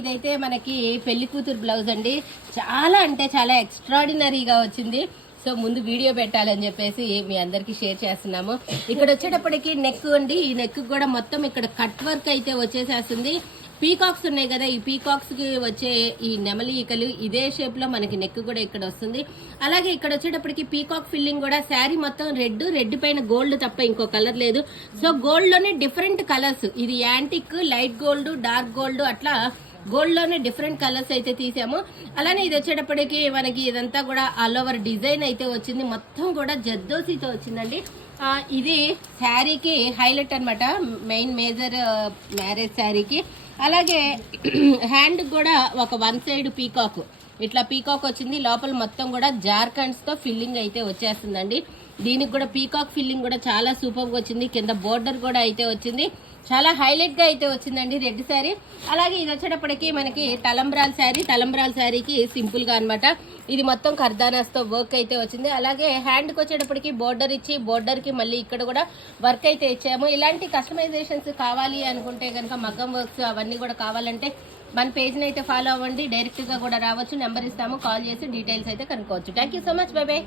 ఇదైతే మనకి పెళ్లి కూతురు బ్లౌజ్ అండి. చాలా అంటే చాలా ఎక్స్ట్రాడినరీగా వచ్చింది. సో ముందు వీడియో పెట్టాలని చెప్పేసి మీ అందరికి షేర్ చేస్తున్నాము. ఇక్కడ వచ్చేటప్పటికి నెక్ అండి. ఈ నెక్ కూడా మొత్తం ఇక్కడ కట్ వర్క్ అయితే వచ్చేసేస్తుంది. పీకాక్స్ ఉన్నాయి కదా, ఈ పీకాక్స్ కి వచ్చే ఈ నెమలి ఈకలు ఇదే షేప్ లో మనకి నెక్ కూడా ఇక్కడ వస్తుంది. అలాగే ఇక్కడ వచ్చేటప్పటికి పీకాక్ ఫిల్లింగ్ కూడా శారీ మొత్తం రెడ్ పైన గోల్డ్ తప్ప ఇంకో కలర్ లేదు. సో గోల్డ్ లోనే డిఫరెంట్ కలర్స్, ఇది antique, light gold, dark gold, అట్లా గోల్డ్ లోనే డిఫరెంట్ కలర్స్ అయితే తీసాము. అలానే ఇది వచ్చేటప్పటికి మనకి ఇదంతా కూడా ఆల్ ఓవర్ డిజైన్ అయితే వచ్చింది. మొత్తం కూడా జర్దోసితో వచ్చిందండి. ఇది శారీకి హైలైట్ అనమాట, మెయిన్ మేజర్ మ్యారేజ్ శారీకి. అలాగే హ్యాండ్ కూడా ఒక వన్ సైడ్ పీకాక్, ఇట్లా పీకాక్ వచ్చింది. లోపల మొత్తం కూడా జార్ఖండ్స్ తో ఫిల్లింగ్ అయితే వచ్చేస్తుందండి. దీనికి కూడా పీకాక్ ఫిల్లింగ్ కూడా చాలా సూపర్గా వచ్చింది. కింద బోర్డర్ కూడా అయితే వచ్చింది, చాలా హైలైట్ గా అయితే వచ్చిందండి రెడ్ శారీ. అలాగే ఇది వచ్చేటప్పటికి మనకి తలంబ్రాల శారీ. తలంబ్రాల శారీకి సింపుల్ గా అనమాట, ఇది మొత్తం కర్దానాస్ తో వర్క్ అయితే వచ్చింది. అలాగే హ్యాండ్ కి వచ్చేటప్పటికి బోర్డర్ ఇచ్చి, బోర్డర్ కి మళ్ళీ ఇక్కడ కూడా వర్క్ అయితే ఇచ్చాము. ఇలాంటి కస్టమైజేషన్స్ కావాలి అనుకుంటే కనుక, మగ్గం వర్క్స్ అవన్నీ కూడా కావాలంటే మన పేజ్ని అయితే ఫాలో అవ్వండి. డైరెక్ట్ గా కూడా రావచ్చు, నెంబర్ ఇస్తాము, కాల్ చేసి డీటెయిల్స్ అయితే కనుక్కోవచ్చు. Thank you so much, by by.